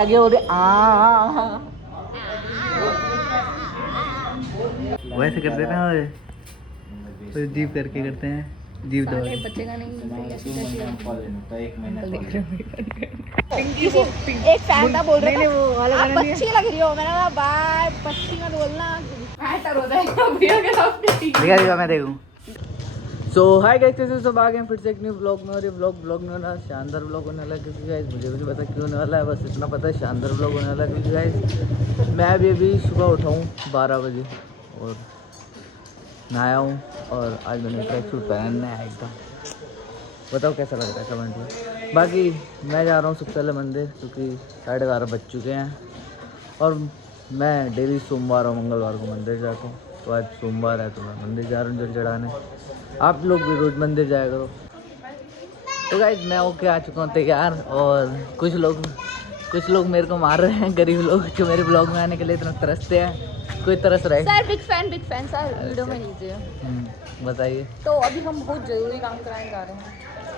आगे हो रहे वैसे करते ना, और जीव करके करते हैं, जीव दबा के। बचेगा नहीं। एक फैन था बोल रहा था वो वाला आप बच्ची लग रही हो। मैंने कहा बाय बच्ची मत बोलना, मैटर हो जाएगा भैया के साथ। दिखा मैं देखूं। सो हाय गाइस, कैसे सब आ गए फिर से एक न्यू ब्लॉग में। और ये ब्लॉग में होना शानदार ब्लॉग होने वाला है, क्योंकि गाइस मुझे भी नहीं पता क्यों होने वाला है, बस इतना पता है शानदार ब्लॉग होने वाला है। क्योंकि गाइस मैं भी अभी सुबह उठा हूँ 12 बजे और नहाया हूँ, और आज मैंने ट्रैक सूट पहनना है एकदम। बताओ कैसा लग रहा है कमेंट में। बाकी मैं जा रहा हूँ सबसे पहले मंदिर, क्योंकि 11:30 बज चुके हैं, और मैं डेली सोमवार और मंगलवार को मंदिर जाता हूँ। तो आज सोमवार है तो मैं मंदिर जा रहा हूँ जल चढ़ाने। आप लोग भी रोज मंदिर जाया करो। तो गाइस मैं होके आ चुका हूँ तैयार, और कुछ लोग मेरे को मार रहे हैं, गरीब लोग जो मेरे ब्लॉग में आने के लिए इतना तरसते हैं। कोई तरस रहे sir big fan sir, video में लीजिए। बताइए। तो अभी हम बहुत जरूरी काम कराने जा रहे हैं।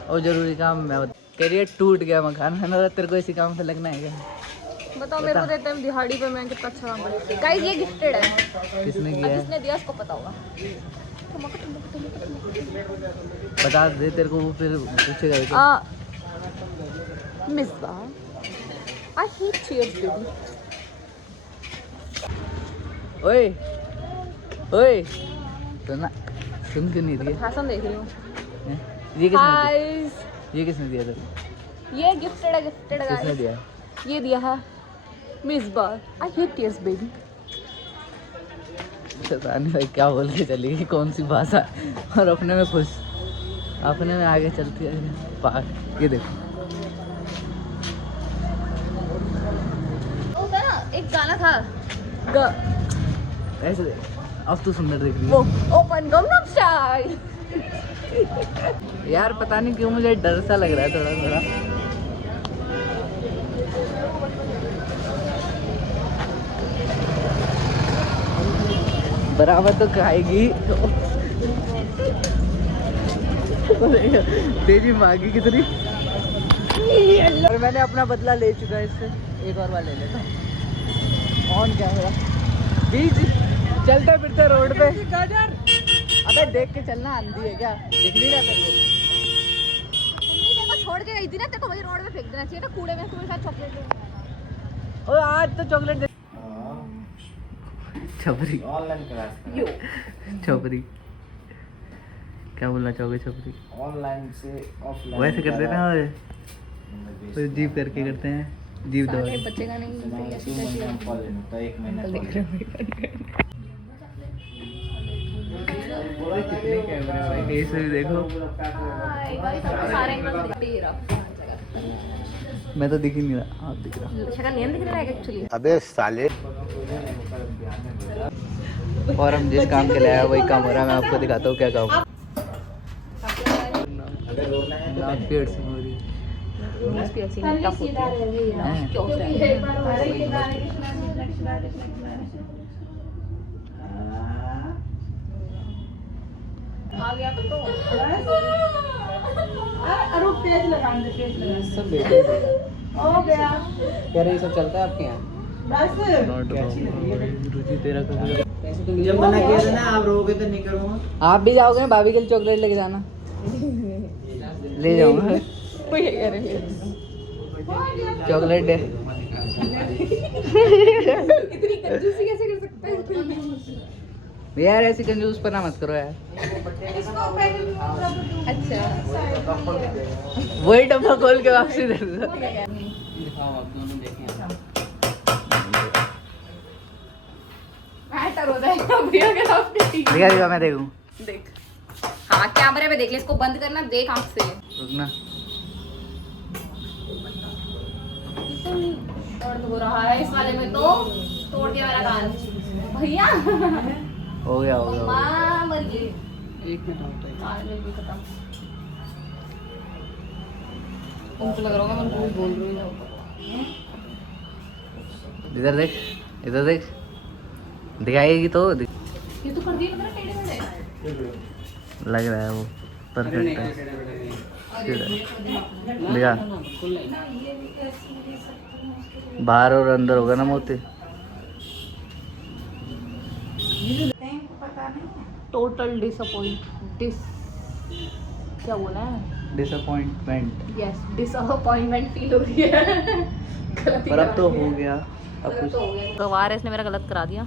और जरूरी काम मैं करियर टूट गया मकान में, तेरे को इसी काम से लगना है क्या? बताओ मेरे को देते हैं दिहाड़ी पे, मैं कितना अच्छा काम करती हूँ। गाइस ये गिफ्टेड है। किसने किया है? किसने दिया उसको पता होगा। बता दे, तेरे को वो फिर पूछेगा। Misbah I hate cheers baby. ओए ओए सुना, सुन क्यों नहीं रही है? फैशन देख रही हूँ। ये किसने दिया? गाइस ये किसने दिया तेरे? ये गिफ्टेड है किसने गाइस। दिया? ये दिया है Misbah I hate cheers baby. पता नहीं भाई क्या बोल के चली गई, कौन सी भाषा, और अपने में खुश, अपने में आगे चलती है पार। ये देखो वो था ना एक गाना था ऐसे, अब तू सुंदर दिख रही वो ओपन गमनम स्टाइल। है। यार पता नहीं क्यों मुझे डर सा लग रहा है थोड़ा थोड़ा। बराबर तो खाएगी। तेजी मांगी कितनी, और मैंने अपना बदला ले चुका है इससे। एक और बार ले लेता ऑन कैमरा। बीच चलते फिरते रोड पे, अबे देख के चलना, आंधी है क्या, दिख नहीं रहा तेरे को? छोड़ के गई थी ना, तेरे को वही रोड में फेंक देना चाहिए था कूड़े में। तुम्हारे साथ चॉकलेट ओ आज तो चॉकलेट दे। छपरी छपरी क्या बोलना चाहोगे? छपरी ऑनलाइन से ऑफलाइन वैसे करते ना, और जीव करके करते हैं, जीव दबा के। बचेगा नहीं। एक महीना कितने कैमरे भाई, ऐसे भी देखो। मैं तो दिख ही नहीं रहा, आप दिख रहा। शक्ल नहीं दिख रहा है एक्चुअली। अबे साले। और हम जिस काम के लिए आए वही काम हो रहा है। मैं आपको दिखाता हूँ क्या काम। नाक पेड़ से हो रही है। सब हो गया। कह रहे सब चलता है आपके यहाँ? रुचि तेरा जब मना किया था ना आप रोगे तो नहीं करूँगा। आप भी जाओगे ना, भाभी के लिए चॉकलेट लेके जाना। ले जाऊंगा चॉकलेट दे। इतनी कंजूसी कैसे कर सकता है यार, ऐसी कंजूस पना मत करो यार। अच्छा वही डब्बा खोल के वापसी दे दो। मैटर हो जाएगा भैया के साथ। दिखा मैं देखूं। देख हाँ कैमरे में देख ले, इसको बंद करना, देख आंख से। रुकना। दर्द हो रहा है इस वाले में, तो तोड़ दिया मेरा कान भैया। हो गया हो गया। माँ मर गई। एक मिनट खत्म। तुमको लग रहा होगा मैं कुछ बोल रही हूँ। इधर देख, इधर देख, दिखाएगी तो ये तो कर दिया टेढ़े मेढ़े। लग रहा है वो परफेक्ट है। दिखा बाहर और अंदर होगा ना मोती। टोटल डिसअपॉइंट क्या बोला है? डिसअपॉइंटमेंट। यस, डिसअपॉइंटमेंट फील हो रही है। गलती पर अब तो करा दी। हो गया। अब गलत कुछ तो हो गया। तो वार इसने मेरा गलत करा दिया।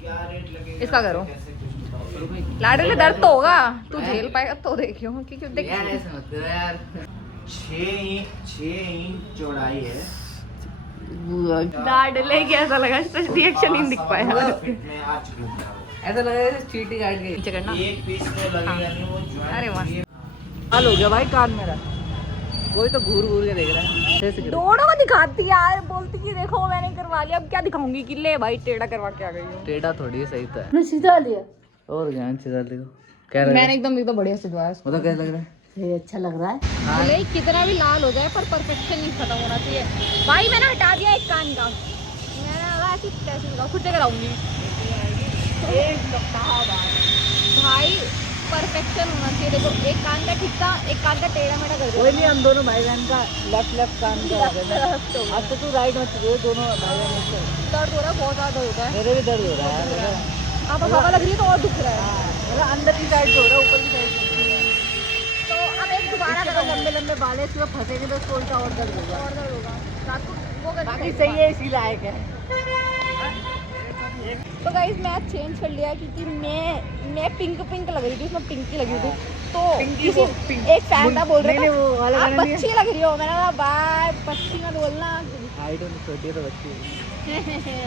क्या रेट लगेगा? इसका करो। कैसे कुछ बताओ। लाडो में दर्द तो होगा, तू झेल पाएगा तो देखियो, क्योंकि देख यार ऐसा मत करो यार। 6 इंच चौड़ाई है। डाडले के ऐसा लगा रिएक्शन नहीं दिख पाया। फिट में आ चुकी हूँ। ऐसा लग रहा है जैसे चींटी काट गई। नीचे करना। एक पीस में लगेगा नहीं वो joint अरे वाह। ये- हाल हो गया भाई कान मेरा। कोई तो घूर घूर के देख रहा है। ऐसे करो। दोनों को दिखाती यार, बोलती कि देखो मैंने करवा लिया, अब क्या दिखाऊंगी कि ले भाई टेढ़ा करवा के आ गई हूँ। टेढ़ा थोड़ी सही तो है। मैं सीधा लिया। और ज्ञान से डाल देखो क्या लग रहा मैंने है? एकदम बढ़िया सिलवाया इसको। मतलब कैसा लग रहा है? ये अच्छा लग रहा है। भले ही कितना भी लाल हो जाए पर परफेक्शन नहीं खत्म होना चाहिए। भाई मैंने हटा दिया एक कान का, मैंने लगा ऐसी कैसे लगा खुद से कराऊंगी। भाई परफेक्शन होना चाहिए। देखो एक कान का ठीक था, एक कान का टेढ़ा मेढ़ा कर दिया। कोई नहीं, हम दोनों भाई बहन का लेफ्ट कान का हो गया ना। अब तो तू राइट मत करो, दोनों भाई बहन से। दर्द हो रहा है, बहुत ज्यादा दर्द होता है। मेरे भी दर्द हो रहा है मेरा। अब हवा लग रही है तो और दुख रहा है। मेरा अंदर की साइड हो रहा है, ऊपर की साइड नहीं। तो अब एक दोबारा इसके करो। तो लंबे लंबे बाल है, इसमें फंसेंगे तो इसको उल्टा और दर्द होगा। और दर्द होगा। रात को वो करनी बाकी चाहिए। सही है, इसी लायक है। तो गाइस मैं आज चेंज कर लिया क्योंकि मैं पिंक लग रही थी, उसमें पिंकी लगी थी। तो पिंकी किसी वो पिंक- एक फैन था बोल रहा नहीं, था नहीं, वो वाला आप गाना नहीं है। बच्ची लग रही हो। मैंने कहा बाय बच्ची मत बोलना। हाइट में छोटी है तो बच्ची है।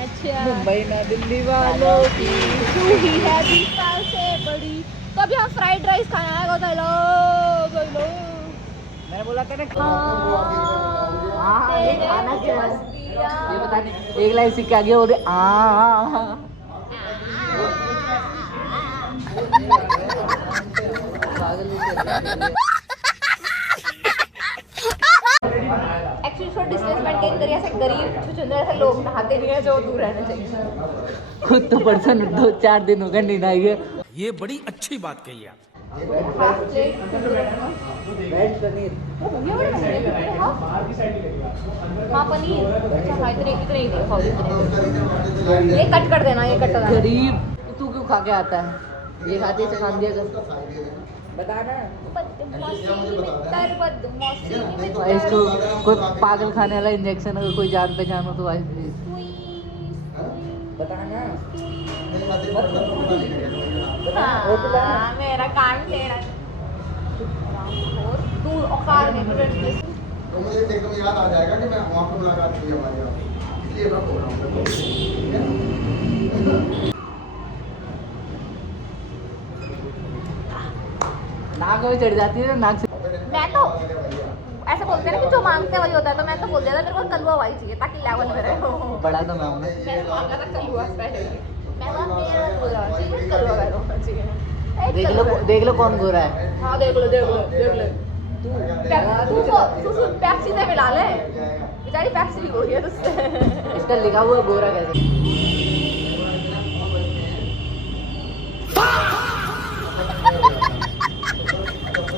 अच्छा मुंबई में दिल्ली वालों की। तू ही है 20 साल से बड़ी। तो अभी हम फ्राइड राइस खाना है। मैंने बोला था ना हाँ, ये खाना क्या है? ये बता नहीं, एक लाइन सीख के आगे हो रहे एक्चुअली थोड़ा डिस्टेंस मेंटेन करिए। ऐसे गरीब छुछुंदर ऐसे लोग नहाते नहीं है जो दूर रहना चाहिए। खुद तो पर्सन 2-4 दिन हो गए नहीं नहाई है। ये बड़ी अच्छी बात कही आप। Half plate veg paneer. वो हो गया बड़े महंगे हाफ। हाँ पनीर। अच्छा हाँ इतने ही दे खाओ इतने। ये कट कर देना, ये कट करना। गरीब तू क्यों खा के आता है? ये खाते इसे खा दिया कर। बता ना। इसको कोई पागल खाने वाला इंजेक्शन अगर कोई जान पहचान हो तो भाई बता ना। हाँ, मेरा कान टेढ़ा। और तू औकात नहीं तुझे। तो मुझे देखने में याद आ जाएगा कि मैं वहाँ पर मुलाकात हुई हमारी यहाँ, इसलिए मैं बोल रहा हूँ। नाक में चढ़ जाती है ना, नाक से। मैं तो ऐसे बोलते हैं ना कि जो मांगते हैं वही होता है। तो मैं तो बोल दिया था मेरे को कलुआ वाई चाहिए ताकि लेवल में रहे। बड़ा तो मैं हूँ ना। मैंने मांगा था कलुआ स्पेशली। मैं बोला मेरा गोरा होना चाहिए, कलुआ वाला होना चाहिए। एक देख कलुआ लो, वाला। देख लो कौन गोरा है। हाँ देख लो तू पेप्सी से मिला ले। बेचारी पेप्सी भी हो रही है तुझसे। इसका लिखा हुआ गोरा कैसे?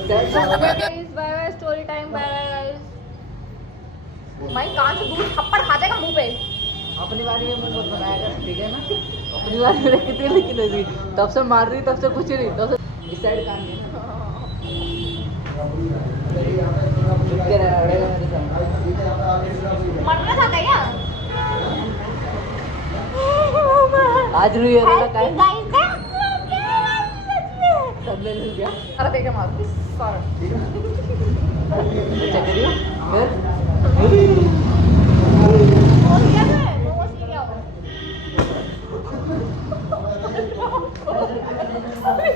Bye story time. Bye guys. भाई कान से दूर थप्पड़ खा जाएगा मुंह पे। अपनी बारी में मुंह मत बनाया कर, ठीक है ना? अपनी बारी में कितनी लिखी थी, तब से मार रही, तब से कुछ नहीं, तब से इस साइड कान नहीं। चुप के रहना पड़ेगा मेरे सामने। मरना चाहता है क्या? आज न्यू ईयर वाला काय गाइस सब ले लिया क्या? सारा देखे मार सारा। अच्छा करियो फिर। वो क्या है? वो सी क्या हो?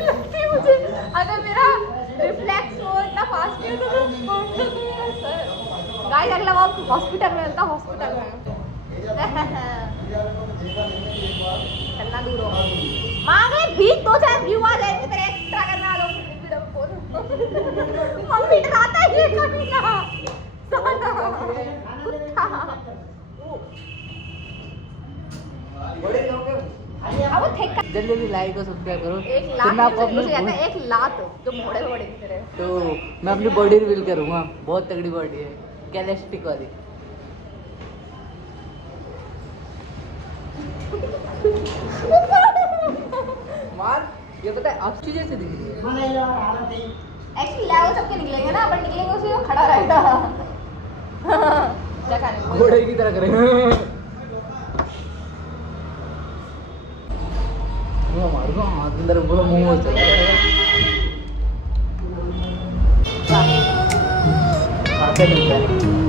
लगती मुझे अगर मेरा रिफ्लेक्स हो इतना फास्ट है तो गाइस अगला वो हॉस्पिटल में मिलता, हॉस्पिटल में। चलना दूर हो। मांग ले भीख, 2-4 व्यू आ जाएंगे तेरे एक्स्ट्रा करना लो वीडियो को। हम भी डराता है ये कभी ना साला कुत्ता। बड़े लोग अब वो ठेका जल्दी जल्दी लाइक और सब्सक्राइब करो। एक फिर लात मैं आपको मुझे कहता अपनी है एक लात जो मोड़े मोड़े की तरह। तो मैं अपनी बॉडी रिवील करूँगा। बहुत तगड़ी बॉडी है, कैलेस्टिक वाली। मार ये पता है अच्छी जैसे दिख रही है एक्चुअली लेवल सबके निकलेंगे ना, अपन निकलेंगे उसी में खड़ा रहेगा। क्या खाने घोड़े की तरह करेंगे। मुंह मारूंगा हाथ अंदर पूरा मुंह में चला जाएगा। खाते मिलते हैं